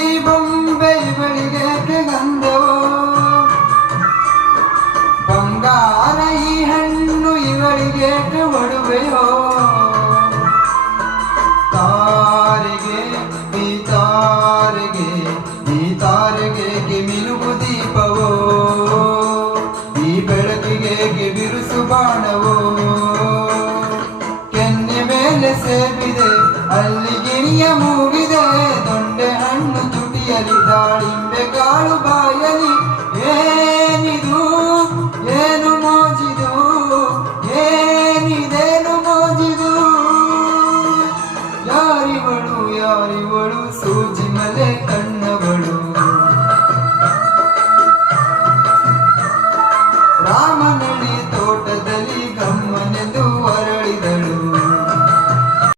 ಈ ಬೊಂಬೆ ಇವಳಿಗೆ ಗಂಧವೋ ಬಂಗಾರ ಈ ಹಣ್ಣು ಇವಳಿಗೆ ಒಡವೆಯೋ ತಾರೆಗೆ ಈ ತಾರೆಗೆ ಈ ತಾರೆಗೆ ಮಿನುಗು ದೀಪವೋ ಈ ಬೆಳಕಿಗೆ ಬಿರುಸು ಬಾಣವೋ ಕೆನ್ನೆ ಮೇಲೆ ಸೇಬಿದೆ ಅಲ್ಲಿ ಗಿಣಿಯ ಮೂಗಿದೆ ದೊಂಡೆ ಹಣ್ಣು ತುಟಿಯಲಿ ದಾಳಿಂಬೆ ಕಾಳು ಬಾಯಲಿ